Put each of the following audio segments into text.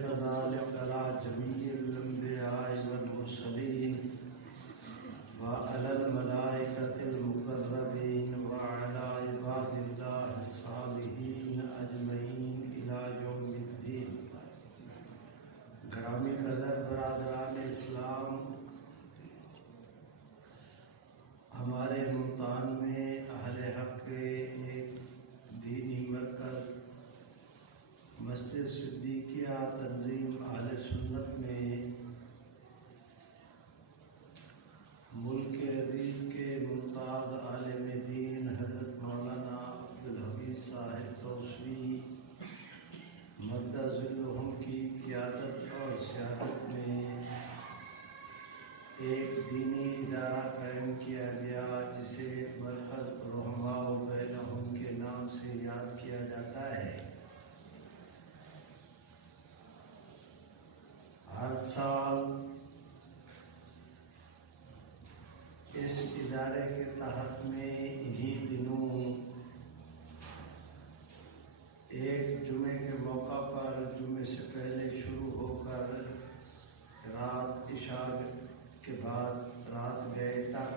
كذلك على جميع الأنبياء والمرسلين وعلى الملائكة المقربين وعلى عباد الله الصالحين أجمعين إلى يوم الدين. گرامی قدر برادران اسلام، ہمارے ملتان میں اہل حق کے ایک دینی مرکز مسجد صدیقیہ تنظیم اہل سنت میں ملک عزیز کے ممتاز عالم دین حضرت مولانا عبدالحمید صاحب توسوی مدظلہم کی قیادت اور سیادت میں ایک دینی ادارہ قائم کیا گیا جسے مرکز رحماء بینہم کے نام سے یاد کیا جاتا ہے. ہر سال اس ادارے کے تحت میں انہی دنوں ایک جمعے کے موقع پر جمعے سے پہلے شروع ہو کر رات عشاء کے بعد رات گئے تک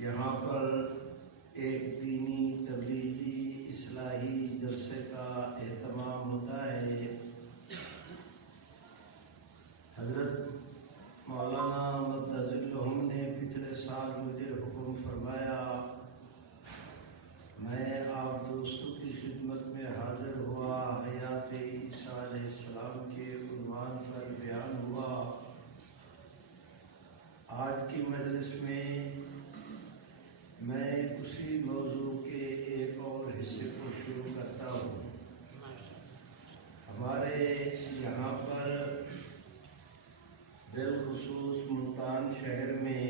یہاں پر ایک دینی تبلیغی اصلاحی جلسے کا اہتمام ہوتا ہے. حضرت مولانا مدظلہم نے پچھلے سال مجھے حکم فرمایا، میں آپ دوستوں کی خدمت میں حاضر ہوا. حیات عیسیٰ علیہ السلام کے عنوان پر بیان ہوا. آج کی مجلس میں میں اسی موضوع کے ایک اور حصے کو شروع کرتا ہوں. ہمارے یہاں پر بالخصوص ملتان شہر میں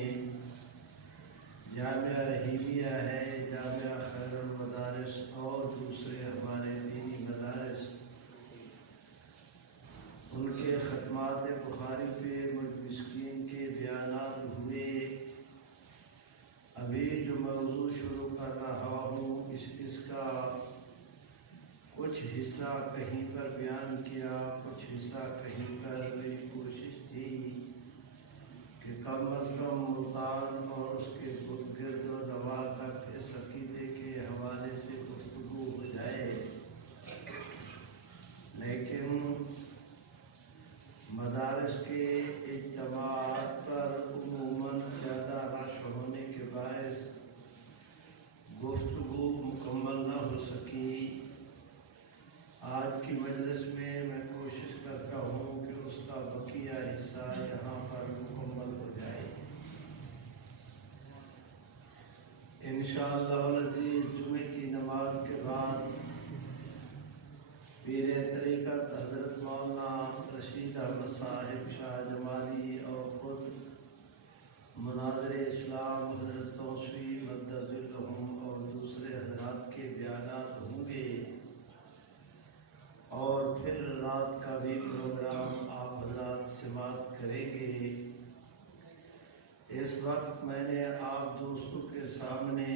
جامعہ رحیمیہ ہے، جامعہ خیر المدارس اور دوسرے ہمارے دینی مدارس، ان کے ختمات بخاری پہ مسکین کے بیانات ہوئے. ابھی جو موضوع شروع کر رہا ہوں اس کا کچھ حصہ کہیں پر بیان کیا، کچھ حصہ کہیں پر. میری کوشش تھی کہ کم از کم ملتان اور اس کے گرد و نواح تک اس عقیدے کے حوالے سے گفتگو ہو جائے، لیکن مدارس کے اجتماعات پر عموماً زیادہ رش ہونے کے باعث گفتگو مکمل نہ ہو سکی. آج کی مجلس میں میں کوشش کرتا ہوں کہ اس کا بقیہ حصہ یہاں پر مکمل ہو جائے. انشاءاللہ العزیز جمعے کی نماز کے بعد پیر طریقت حضرت مولانا رشید احمد صاحب شاہ جمالی اور خود مناظر اسلام حضرت توسوی مدظلہم اور دوسرے حضرات کے بیانات ہوں گے، اور پھر رات کا بھی پروگرام آپ حضرات سماعت کریں گے. اس وقت میں نے آپ دوستوں کے سامنے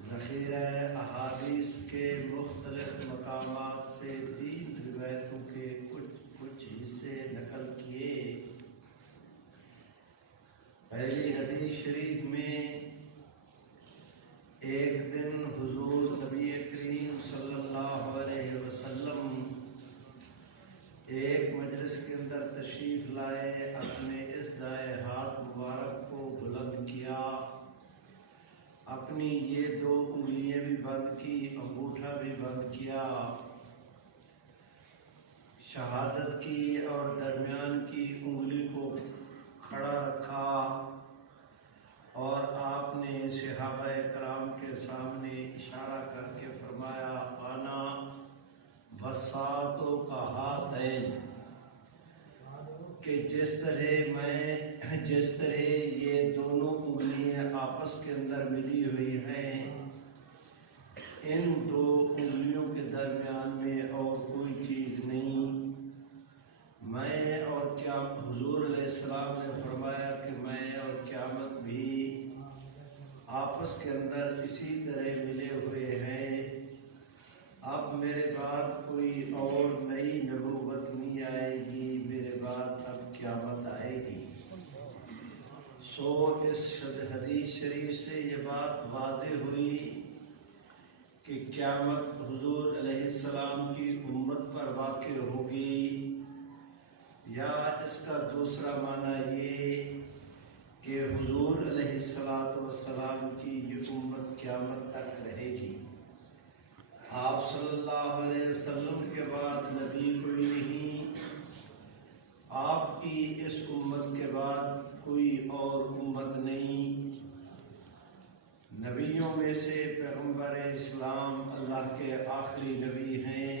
ذخیرہ احادیث کے مختلف مقامات سے 3 روایتوں کے کچھ حصے نقل کیے. پہلی حدیث شریف میں ایک دن حضور نبی کریم صلی اللہ علیہ وسلم ایک مجلس کے اندر تشریف لائے، اپنے اس دائیں ہاتھ مبارک کو بلند کیا، اپنی یہ 2 انگلیاں بھی بند کی، انگوٹھا بھی بند کیا، شہادت کی اور درمیان کی انگلی کو کھڑا رکھا، اور آپ نے صحابہ کرام کے سامنے اشارہ کر کے فرمایا، انا بساطوں کا ہاتھین، کہ جس طرح یہ دونوں انگلیاں آپس کے اندر ملی ہوئی ہیں، ان 2 انگلیوں کے درمیان میں اور کوئی چیز نہیں. میں اور کیا حضور علیہ السلام نے فرمایا کہ میں اور قیامت بھی آپس کے اندر اسی طرح ملے ہوئے ہیں. اب میرے بعد کوئی اور شریف سے یہ بات واضح ہوئی کہ قیامت حضور علیہ السلام کی امت پر واقع ہوگی، یا اس کا دوسرا معنی یہ کہ حضور علیہ السلام کی یہ امت قیامت تک رہے گی۔ آپ صلی اللہ علیہ وسلم کے بعد نبی کوئی نہیں، آپ کی اس امت کے بعد کوئی اور امت نہیں۔ نبیوں میں سے پیغمبر اسلام اللہ کے آخری نبی ہیں،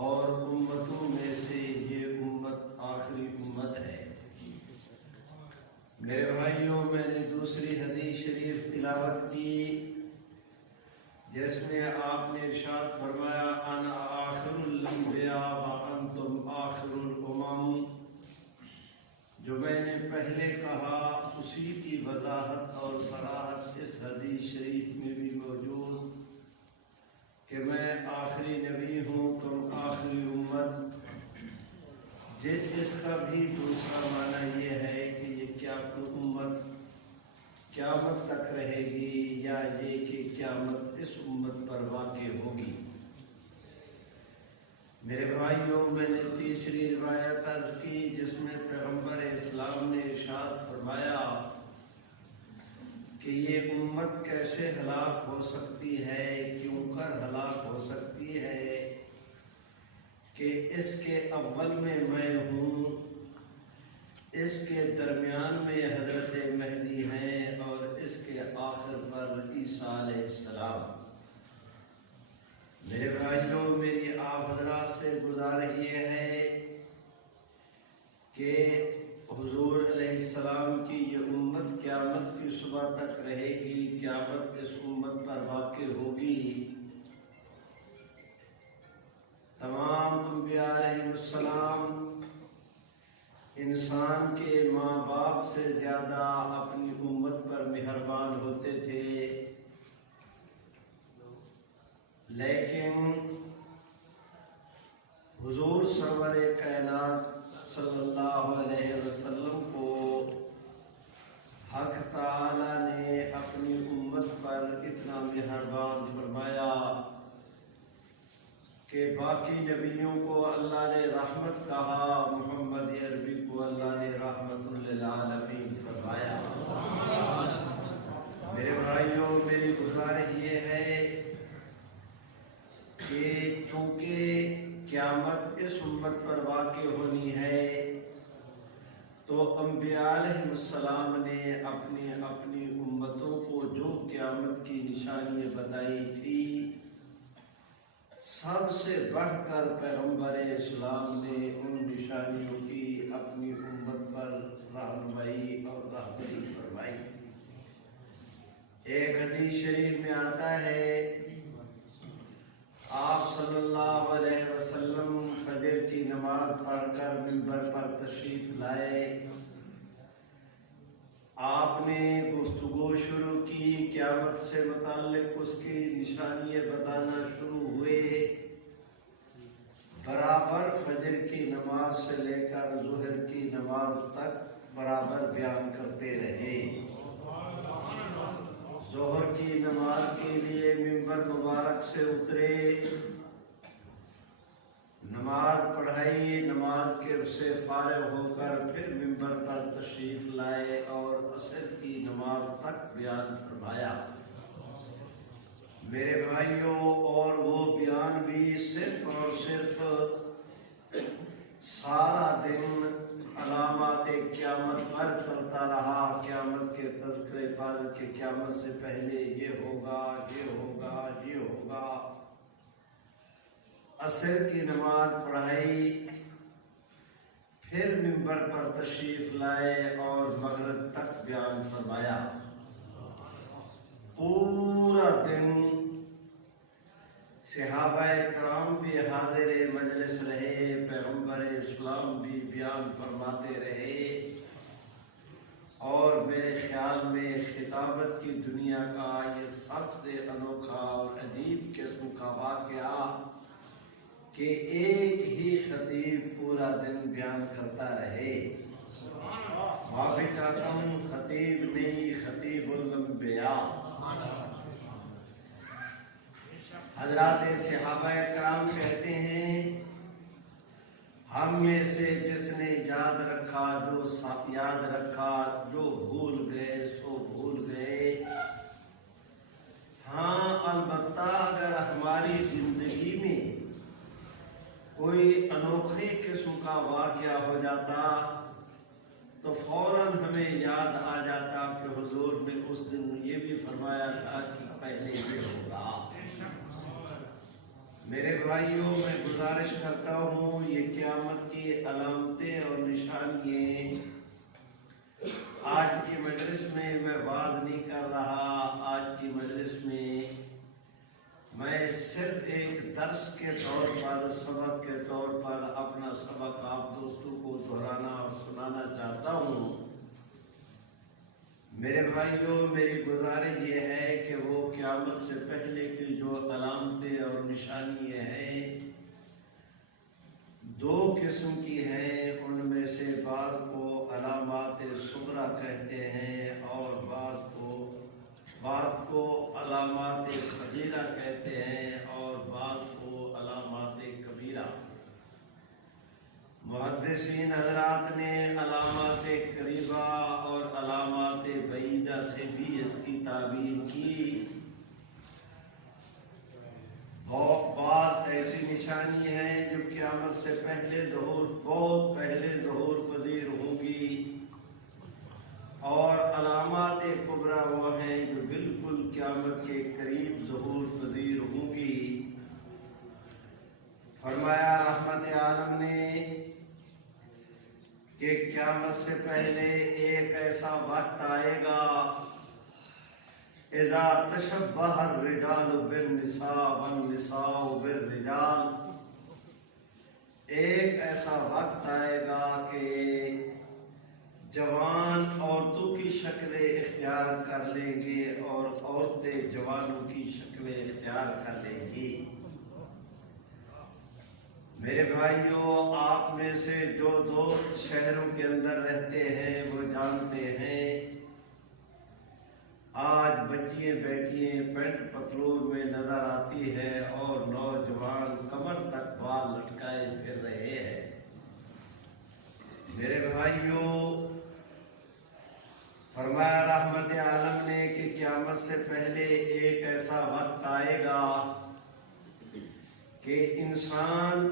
اور امتوں میں سے یہ امت آخری امت ہے۔ میرے بھائیوں، میں نے دوسری حدیث شریف تلاوت کی جس میں آپ نے ارشاد فرمایا انا آخر الانبیاء وانتم آخر الامم۔ جو میں نے پہلے کہا اسی کی وضاحت اور صراحت اس حدیث شریف میں بھی موجود کہ میں آخری نبی ہوں، تم آخری امت۔ اس کا بھی دوسرا معنی یہ ہے کہ یہ کیا امت قیامت تک رہے گی، یا یہ کہ قیامت اس امت پر واقع ہوگی۔ میرے بھائیوں، میں نے تیسری روایت عرض کی جس میں پیغمبر اسلام نے ارشاد فرمایا کہ یہ امت کیسے ہلاک ہو سکتی ہے، کیوں کر ہلاک ہو سکتی ہے کہ اس کے اول میں ہوں، اس کے درمیان میں حضرت مہدی ہیں، اور اس کے آخر پر عیسیٰ علیہ السلام۔ میرے بھائیوں، میری آپ حضرات سے گزارش یہ ہے کہ حضور علیہ السلام کی یہ امت قیامت کی صبح تک رہے گی، قیامت اس امت پر واقع ہوگی۔ تمام انبیاء علیہ السلام انسان کے ماں باپ سے زیادہ اپنی امت پر مہربان ہوتے تھے، لیکن حضور سرور کائنات صلی اللہ علیہ وسلم کو حق تعالی نے اپنی امت پر اتنا مہربان فرمایا کہ باقی نبیوں کو اللہ نے رحمت کہا، محمد عربی کو اللہ نے رحمت للعالمین فرمایا۔ میرے بھائیوں، میری گزارش یہ ہے کہ چونکہ قیامت اس امت پر واقع ہونی ہے تو انبیاء علیہ السلام نے اپنی امتوں کو جو قیامت کی نشانیاں بتائی تھی، سب سے بڑھ کر پیغمبر اسلام نے ان نشانیوں کی اپنی امت پر رہنمائی اور رہبری فرمائی۔ ایک حدیث شریف میں آتا ہے آپ صلی اللہ علیہ وسلم فجر کی نماز پڑھ کر منبر پر تشریف لائے، آپ نے گفتگو شروع کی، قیامت سے متعلق اس کی نشانیاں بتانا شروع ہوئے، برابر فجر کی نماز سے لے کر ظہر کی نماز تک برابر بیان کرتے رہے۔ ظہر کی نماز کے لیے منبر مبارک سے اترے، نماز پڑھائی، نماز کے سے فارغ ہو کر پھر منبر پر تشریف لائے اور عصر کی نماز تک بیان فرمایا۔ میرے بھائیوں، اور وہ بیان بھی صرف اور صرف سارا دن علامات قیامت پر چلتا رہا، قیامت کے تذکرے پر کہ قیامت سے پہلے یہ ہوگا، یہ ہوگا، یہ ہوگا۔ عصر کی نماز پڑھائی، پھر منبر پر تشریف لائے اور مغرب تک بیان فرمایا۔ پورا دن صحابہ کرام بھی حاضر مجلس رہے، پیغمبر اسلام بھی بیان فرماتے رہے، اور میرے خیال میں خطابت کی دنیا کا یہ سب سے انوکھا اور عجیب قسم کا واقعہ کہ ایک ہی خطیب پورا دن بیان کرتا رہے۔ معافی چاہتا ہوں خطیب نہیں خطیب الانبیاء حضرات صحابہ کرام کہتے ہیں ہم میں سے جس نے یاد رکھا جو یاد رکھا جو بھول گئے سو بھول گئے. ہاں البتہ اگر ہماری زندگی میں کوئی انوکھے قسم کا واقعہ ہو جاتا تو فوراً ہمیں یاد آ جاتا کہ حضور نے اس دن یہ بھی فرمایا تھا کہ پہلے یہ ہوگا. میرے بھائیوں میں گزارش کرتا ہوں یہ قیامت کی علامتیں اور نشانیاں آج کی مجلس میں وعظ نہیں کر رہا. آج کی مجلس میں صرف ایک درس کے طور پر سبق کے طور پر اپنا سبق آپ دوستوں کو دہرانا اور سنانا چاہتا ہوں. میرے بھائیوں میری گزارش یہ ہے کہ وہ قیامت سے پہلے کی جو علامتیں اور نشانیاں ہیں دو قسم کی ہیں. ان میں سے بعض کو علامات صغرا کہتے ہیں اور بعض کو علامات صغیرہ کہتے ہیں اور بعض کو علامات کبیرہ. محدثین حضرات نے علامات قریبہ اور علامات بعیدہ سے بھی اس کی تعبیر کی. بہت ایسی نشانی ہیں جو قیامت سے پہلے بہت پہلے ظہور پذیر ہوں گی اور علامات کبریٰ وہ ہیں جو بالکل قیامت کے قریب ظہور پذیر ہوں گی. فرمایا رحمت عالم نے کہ قیامت سے پہلے ایک ایسا وقت آئے گا اذا تشبہ الرجال بالنساء والنساء بالرجال. ایک ایسا وقت آئے گا کہ جوان عورتوں کی شکلیں اختیار کر لیں گے اور عورتیں جوانوں کی شکلیں اختیار کر لیں گی. میرے بھائیوں آپ میں سے جو دوست شہروں کے اندر رہتے ہیں وہ جانتے ہیں آج بچیاں بیٹیاں پینٹ پتلون میں نظر آتی ہے اور نوجوان کمر تک بال لٹکائے پھر رہے ہیں. میرے بھائیوں فرمایا رحمت عالم نے کہ قیامت سے پہلے ایک ایسا وقت آئے گا کہ انسان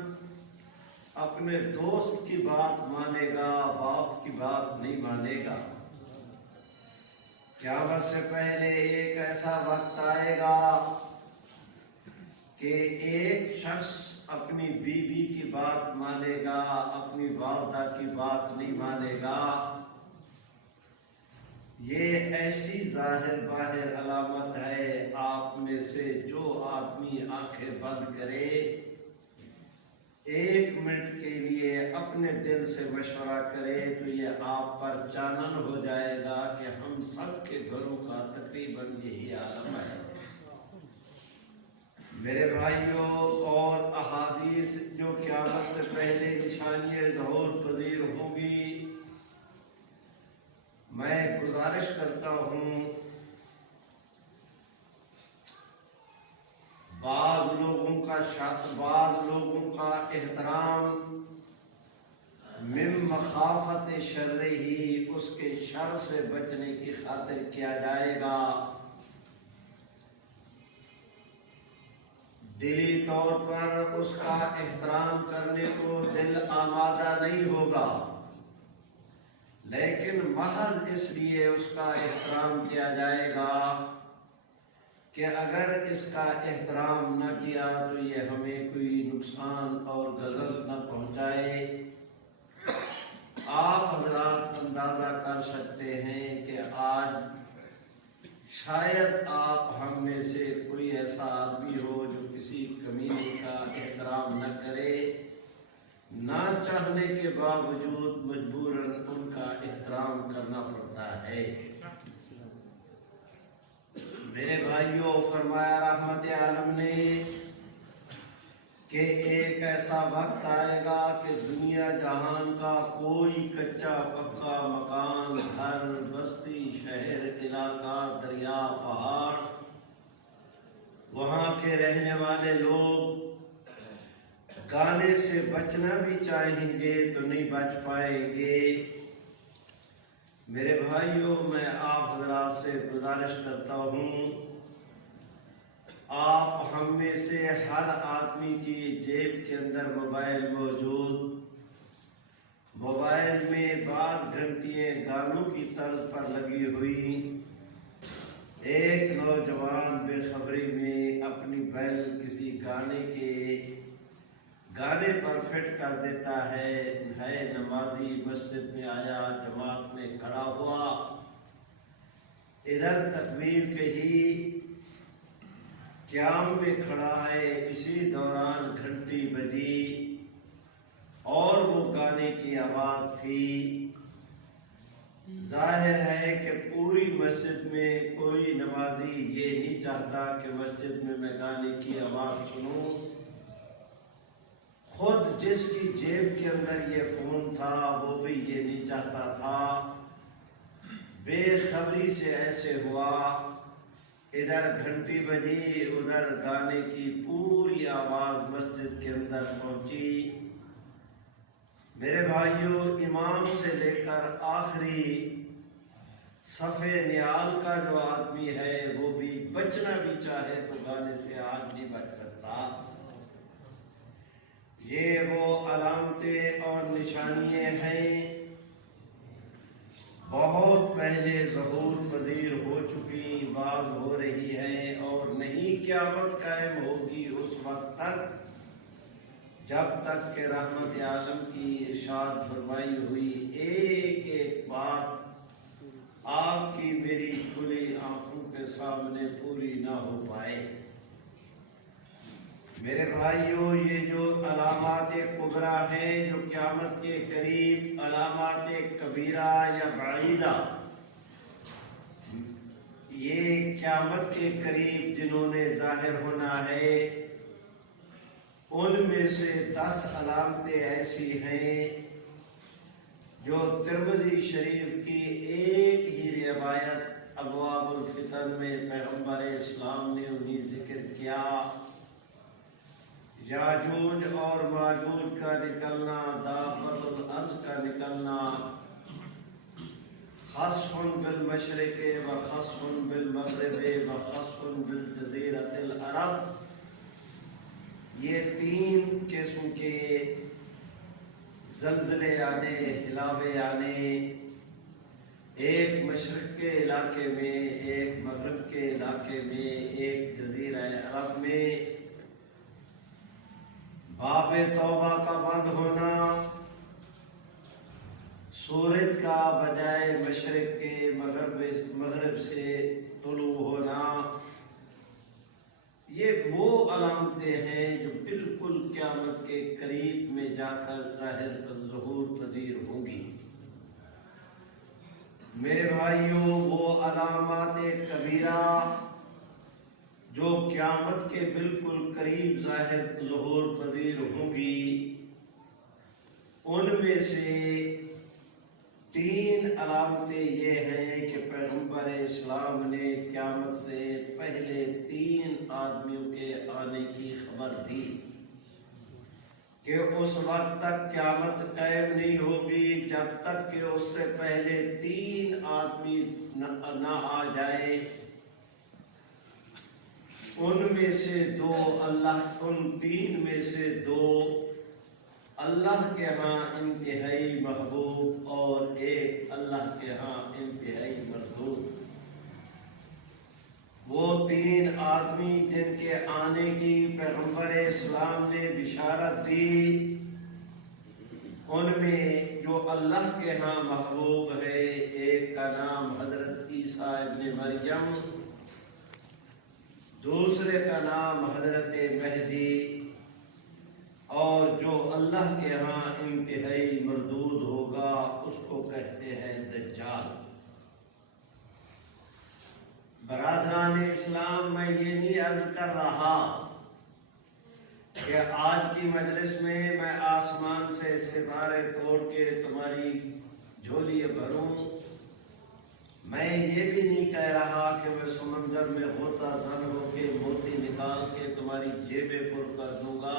اپنے دوست کی بات مانے گا باپ کی بات نہیں مانے گا. قیامت سے پہلے ایک ایسا وقت آئے گا کہ ایک شخص اپنی بیوی کی بات مانے گا اپنی والدہ کی بات نہیں مانے گا. یہ ایسی ظاہر باہر علامت ہے. آپ میں سے جو آدمی آنکھیں بند کرے ایک منٹ کے لیے اپنے دل سے مشورہ کرے تو یہ آپ پر چانن ہو جائے گا کہ ہم سب کے گھروں کا تقریباً یہی عالم ہے. میرے بھائیوں اور احادیث جو قیامت سے پہلے نشانیاں ظہور پذیر ہوں گی میں گزارش کرتا ہوں بعض لوگوں کا احترام من مخافت شر ہی اس کے شر سے بچنے کی خاطر کیا جائے گا. دلی طور پر اس کا احترام کرنے کو دل آمادہ نہیں ہوگا لیکن محض اس لیے اس کا احترام کیا جائے گا کہ اگر اس کا احترام نہ کیا تو یہ ہمیں کوئی نقصان اور غضب نہ پہنچائے. آپ حضرات اندازہ کر سکتے ہیں کہ آج شاید آپ ہم میں سے کوئی ایسا آدمی ہو جو کسی کمینے کا احترام نہ کرے نہ چاہنے کے باوجود مجبوراً ان کا احترام کرنا پڑتا ہے. میرے بھائیوں فرمایا رحمت عالم نے کہ ایک ایسا وقت آئے گا کہ دنیا جہان کا کوئی کچا پکا مکان، گھر، بستی، شہر، علاقہ، دریا، پہاڑ، وہاں کے رہنے والے لوگ گانے سے بچنا بھی چاہیں گے تو نہیں بچ پائیں گے۔ میرے بھائیوں، میں آپ حضرات سے گزارش کرتا ہوں، آپ ہم میں سے ہر آدمی کی جیب کے اندر موبائل موجود، موبائل میں بعض گھنٹیاں گانوں کی طرز پر لگی ہوئی۔ ایک نوجوان بے خبری میں اپنی بیل کسی گانے پر فٹ کر دیتا ہے نمازی مسجد میں آیا، جماعت میں کھڑا ہوا، ادھر تکبیر کہی، قیام میں کھڑا ہے، اسی دوران گھنٹی بجی اور وہ گانے کی آواز تھی۔ ظاہر ہے کہ پوری مسجد میں کوئی نمازی یہ نہیں چاہتا کہ مسجد میں گانے کی آواز سنوں۔ خود جس کی جیب کے اندر یہ فون تھا وہ بھی یہ نہیں چاہتا تھا۔ بے خبری سے ایسے ہوا، ادھر گھنٹی بجی، ادھر گانے کی پوری آواز مسجد کے اندر پہنچی۔ میرے بھائیوں، امام سے لے کر آخری صفے نیال کا جو آدمی ہے وہ بھی بچنا بھی چاہے تو گانے سے آج نہیں بچ سکتا۔ یہ وہ علامتیں اور نشانیاں ہیں بہت پہلے ظہور پذیر ہو چکی، بعض ہو رہی ہیں اور نہیں قیامت قائم ہوگی اس وقت تک جب تک کہ رحمت عالم کی ارشاد فرمائی ہوئی ایک ایک بات آپ کی میری کھلی آنکھوں کے سامنے پوری نہ ہو پائے۔ میرے بھائیوں، یہ جو علامات کبریٰ ہیں جو قیامت کے قریب، علامات کبیرہ یا بعیدہ، یہ قیامت کے قریب جنہوں نے ظاہر ہونا ہے، ان میں سے 10 علامتیں ایسی ہیں جو ترمذی شریف کی ایک ہی روایت ابواب الفتن میں پیغمبر اسلام نے انہیں ذکر کیا۔ یاجوج اور ماجوج کا نکلنا، دابۃ الارض کا نکلنا، خسف بالمشرق و خسف بالمغرب و خسف بالجزیرۃ العرب، یہ 3 قسم کے زلزلے آنے، ہلاوے آنے، ایک مشرق کے علاقے میں، ایک مغرب کے علاقے میں، ایک جزیرہ عرب میں۔ باب توبہ کا بند ہونا، سورج کا بجائے مشرق کے مغرب سے طلوع ہونا، یہ وہ علامتیں ہیں جو بالکل قیامت کے قریب میں جا کر ظہور پذیر ہوں گی۔ میرے بھائیوں، وہ علامات کبیرہ جو قیامت کے بالکل قریب ظہور پذیر ہوں گی، ان میں سے 3 علامتیں یہ ہیں کہ پیغمبر اسلام نے قیامت سے پہلے 3 آدمیوں کے آنے کی خبر دی کہ اس وقت تک قیامت قائم نہیں ہوگی جب تک کہ اس سے پہلے 3 آدمی نہ آ جائے۔ ان میں سے 2 ان 3 میں سے 2 اللہ کے ہاں انتہائی محبوب اور ایک اللہ کے ہاں انتہائی مردود۔ وہ 3 آدمی جن کے آنے کی پیغمبر اسلام نے بشارت دی، ان میں جو اللہ کے ہاں محبوب ہے، ایک کا نام حضرت عیسیٰ ابن مریم، دوسرے کا نام حضرت مہدی، اور جو اللہ کے ہاں انتہائی مردود ہوگا اس کو کہتے ہیں دجال۔ برادران اسلام، میں یہ نہیں عرض کر رہا کہ آج کی مجلس میں آسمان سے ستارے توڑ کے تمہاری جھولی بھروں. میں یہ بھی نہیں کہہ رہا کہ میں سمندر میں غوطہ زن ہو کے موتی نکال کے تمہاری جیبیں پر کر دوں گا.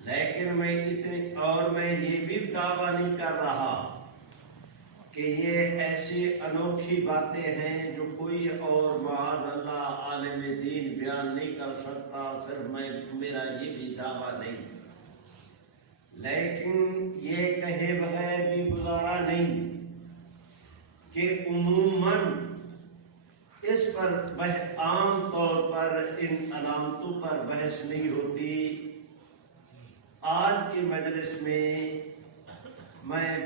لیکن میں یہ بھی دعویٰ نہیں کر رہا کہ یہ ایسی انوکھی باتیں ہیں جو کوئی اور معاذ اللہ عالم دین بیان نہیں کر سکتا. صرف میرا یہ بھی دعویٰ نہیں، لیکن یہ کہے بغیر بھی گزارا نہیں کہ عموماً اس پر عام طور پر ان علامتوں پر بحث نہیں ہوتی. آج کی مجلس میں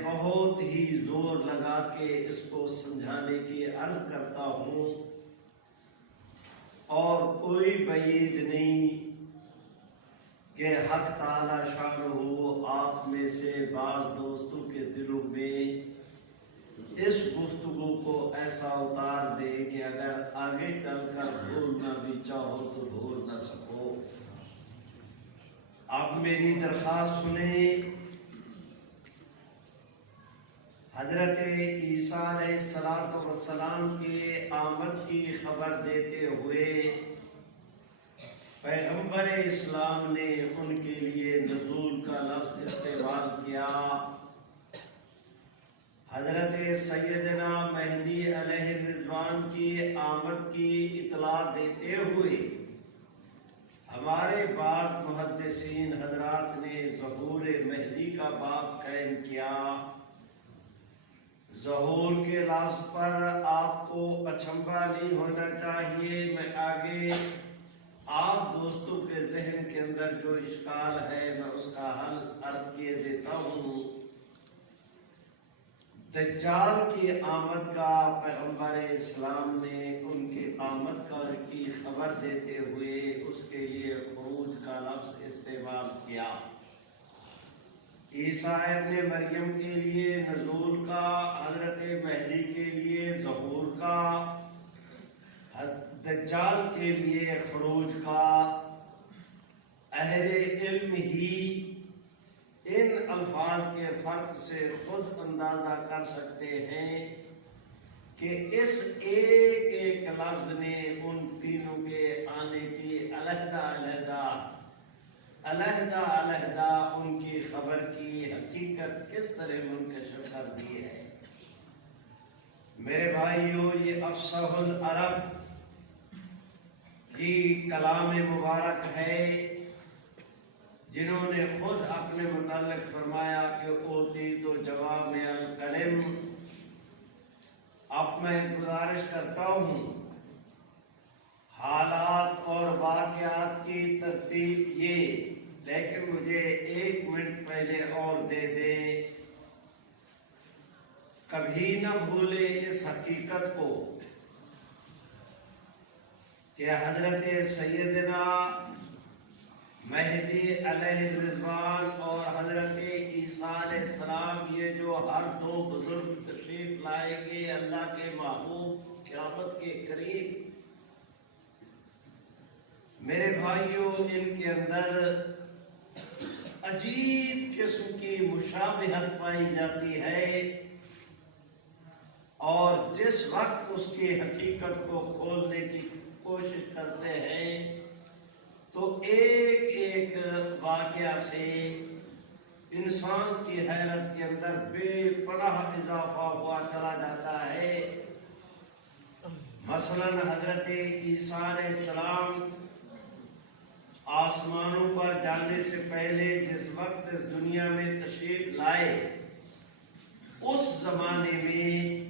بہت ہی زور لگا کے اس کو سمجھانے کی عرض کرتا ہوں، اور کوئی بعید نہیں کہ حق تعالی شانہ آپ میں سے بعض دوستوں کے دلوں میں اس گفتگو کو ایسا اتار دے کہ اگر آگے چل کر بھولنا بھی چاہو تو بھول نہ سکو. اب میری درخواست سنیں. حضرت عیسیٰ علیہ السلام کے آمد کی خبر دیتے ہوئے پیغمبر اسلام نے ان کے لیے نزول کا لفظ استعمال کیا. حضرت سیدنا مہدی علیہ الرضوان کی آمد کی اطلاع دیتے ہوئے ہمارے بعض محدثین حضرات نے ظہور مہدی کا باب قائم کیا. ظہور کے لفظ پر آپ کو اچنبھا نہیں ہونا چاہیے. میں آگے آپ دوستوں کے ذہن کے اندر جو اشکال ہے میں اس کا حل عرض کیے دیتا ہوں. دجال کی آمد کا پیغمبر اسلام نے ان کی آمد کی خبر دیتے ہوئے اس کے لیے خروج کا لفظ استعمال کیا. عیسیٰ ابن مریم کے لیے نزول کا، حضرت مہدی کے لیے ظہور کا، دجال کے لیے خروج کا. اہل علم ہی ان الفاظ کے فرق سے خود اندازہ کر سکتے ہیں کہ اس ایک ایک لفظ نے ان تینوں کے آنے کی علیحدہ ان کی خبر کی حقیقت کس طرح منکشف کر دی ہے. میرے بھائیو، یہ افصح العرب کی کلام مبارک ہے جنہوں نے خود اپنے متعلق فرمایا کہ اوتی تو جواب میں الکلم. اب میں گزارش کرتا ہوں حالات اور واقعات کی ترتیب یہ، لیکن مجھے 1 منٹ پہلے اور دے دیں. کبھی نہ بھولے اس حقیقت کو کہ حضرت سیدنا مہدی علیہ الرضوان اور حضرت عیسیٰ علیہ السلام یہ جو ہر 2 بزرگ تشریف لائیں گے اللہ کے محبوب قیامت کے قریب، میرے بھائیوں ان کے اندر عجیب قسم کی مشابہت پائی جاتی ہے، اور جس وقت اس کی حقیقت کو کھولنے کی کوشش کرتے ہیں تو ایک ایک واقعہ سے انسان کی حیرت کے اندر بے پناہ اضافہ ہوا چلا جاتا ہے. مثلا حضرت عیسیٰ علیہ السلام آسمانوں پر جانے سے پہلے جس وقت اس دنیا میں تشریف لائے، اس زمانے میں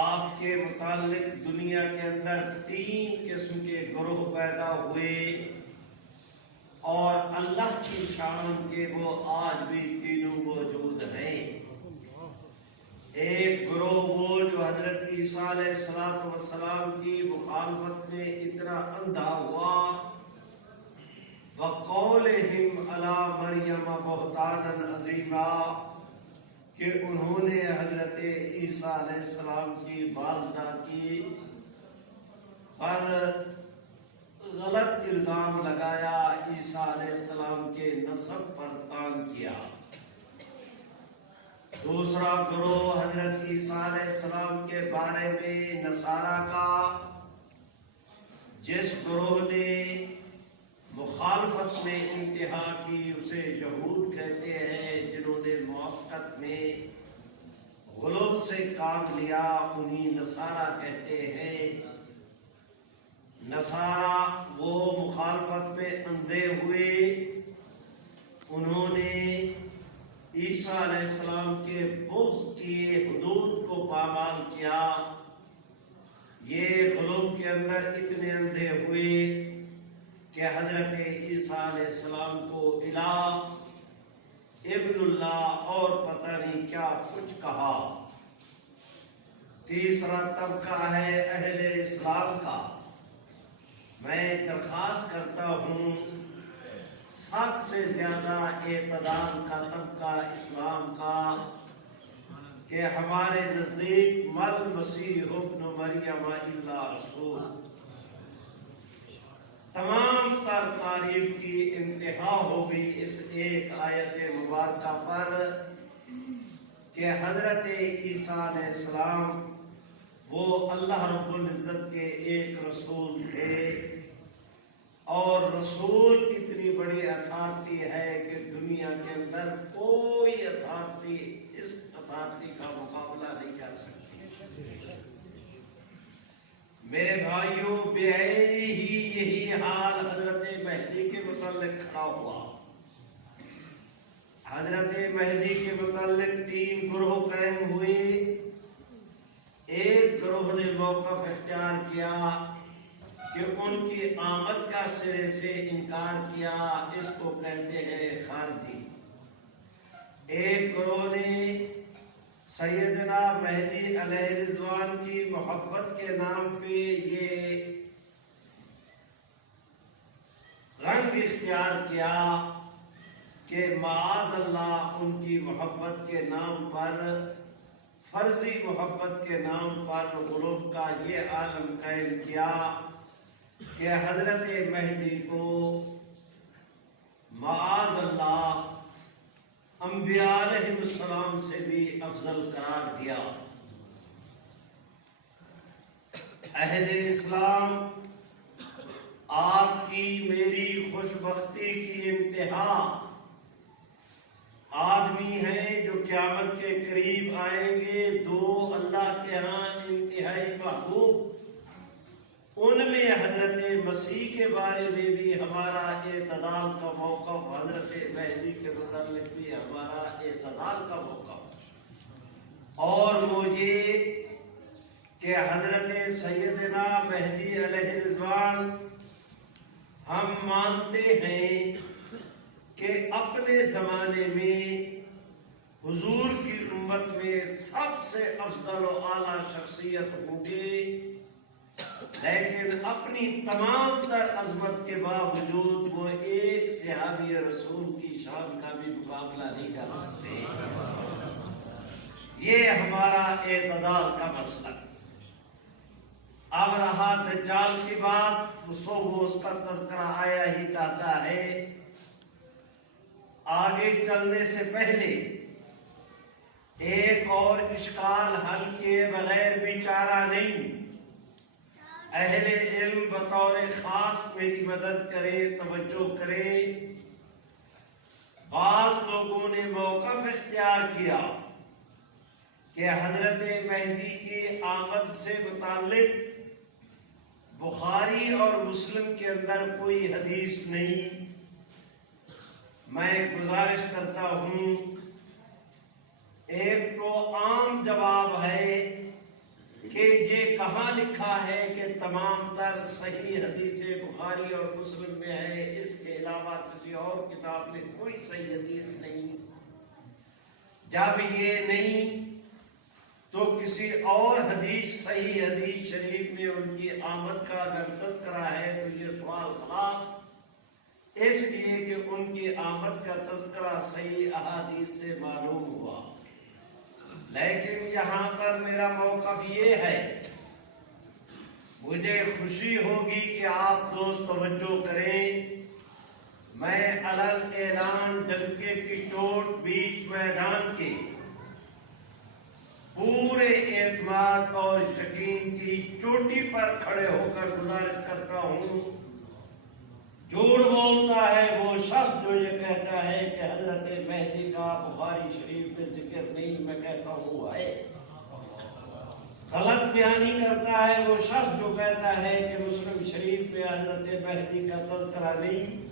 آپ کے متعلق دنیا کے اندر 3 قسم کے گروہ پیدا ہوئے، اور اللہ کی شان کے وہ آج بھی تینوں موجود ہیں. ایک گروہ وہ جو حضرت عیسیٰ علیہ السلام کی مخالفت میں اتنا اندھا ہوا، وَقَوْلِهِمْ عَلَى مَرْيَمَ بُهْتَانًا عَظِيمًا، کہ انہوں نے حضرت عیسیٰ علیہ السلام کی والدہ کی پر غلط الزام لگایا، عیسیٰ علیہ السلام کے نسب پر طعن کیا۔ دوسرا گروہ حضرت عیسیٰ علیہ السلام کے بارے میں نصارہ کا، جس گروہ نے مخالفت میں انتہا کی اسے یہود کہتے ہیں، جنہوں نے موافقت میں غلو سے کام لیا انہیں نصارہ کہتے ہیں۔ نصارہ وہ مخالفت میں اندھے ہوئے، انہوں نے عیسیٰ علیہ السلام کے بغض کی حدود کو پامال کیا۔ یہ غلو کے اندر اتنے اندھے ہوئے کہ حضرت عیسیٰ علیہ السلام کو الہ، ابن اللہ اور پتہ نہیں کیا کچھ کہا۔ تیسرا طبقہ ہے اہل اسلام کا۔ میں درخواست کرتا ہوں سب سے زیادہ اعتدال کا طبقہ اسلام کا، کہ ہمارے نزدیک مل مسیح ابن مریم الا رسول، تمام تر تعریف کی انتہا ہو گئی اس ایک آیت مبارکہ پر کہ حضرت عیسیٰ علیہ السلام وہ اللہ رب العزت کے ایک رسول تھے، اور رسول اتنی بڑی اتھارٹی ہے کہ دنیا کے اندر کوئی اتھارٹی اس اتھارٹی کا مقابلہ نہیں کر سکتی۔ میرے بھائیوں، بعین ہی یہی حال حضرت مہدی کے متعلق کھڑا ہوا۔ حضرت مہدی کے متعلق 3 گروہ قائم ہوئے۔ ایک گروہ نے موقف اختیار کیا کہ ان کی آمد کا سرے سے انکار کیا، اس کو کہتے ہیں خارجی۔ ایک گروہ نے سیدنا مہدی علیہ رضوان کی محبت کے نام پہ یہ رنگ اختیار کیا کہ معاذ اللہ ان کی محبت کے نام پر، فرضی محبت کے نام پر غلو کا یہ عالم قائم کیا کہ حضرت مہدی کو معاذ اللہ انبیاء علیہ السلام سے بھی افضل قرار دیا۔ اہل اسلام، آپ کی میری خوش بختی کی انتہا آدمی ہیں جو قیامت کے قریب آئیں گے، 2 اللہ کے ہاں انتہائی محبوب، ان میں حضرت مسیح کے بارے میں بھی ہمارا اعتدال کا موقف، حضرت مہدی کے متعلق بھی ہمارا اعتدال کا موقف، اور وہ یہ کہ حضرت سیدنا مہدی علیہ رضوان ہم مانتے ہیں کہ اپنے زمانے میں حضور کی امت میں سب سے افضل و اعلیٰ شخصیت ہوں گے، لیکن اپنی تمام تر عظمت کے باوجود وہ ایک صحابی رسول کی شان کا بھی مقابلہ نہیں کر سکتے۔ یہ ہمارا اعتدال کا مسئلہ۔ اب رہا دجال کی بات، وہ اس کا تذکرہ آیا ہی چاہتا ہے۔ آگے چلنے سے پہلے ایک اور اشکال حل کیے بغیر بھی چارہ نہیں۔ اہل علم بطور خاص میری مدد کریں، توجہ کریں۔ بعض لوگوں نے موقف اختیار کیا کہ حضرت مہدی کی آمد سے متعلق بخاری اور مسلم کے اندر کوئی حدیث نہیں۔ میں گزارش کرتا ہوں، ایک تو عام جواب ہے کہ یہ کہاں لکھا ہے کہ تمام تر صحیح حدیث بخاری اور مسلم میں ہے، اس کے علاوہ کسی اور کتاب میں کوئی صحیح حدیث نہیں۔ جب یہ نہیں تو کسی اور حدیث، صحیح حدیث شریف میں ان کی آمد کا اگر تذکرہ ہے تو یہ سوال خلاص، اس لیے کہ ان کی آمد کا تذکرہ صحیح احادیث سے معلوم ہوا۔ لیکن یہاں پر میرا موقف یہ ہے مجھے خوشی ہوگی کہ آپ دوست توجہ کریں. میں علل اعلان ڈنکے کی چوٹ بیچ میدان کے پورے اعتماد اور یقین کی چوٹی پر کھڑے ہو کر گزارش کرتا ہوں، جھوٹ بولتا ہے وہ شخص جو یہ کہتا ہے کہ حضرت مہدی کا بخاری شریف میں ذکر نہیں. میں کہتا ہوں ہے. غلط بیانی کرتا ہے وہ شخص جو کہتا ہے کہ مسلم شریف میں حضرت مہدی کا تذکرہ نہیں.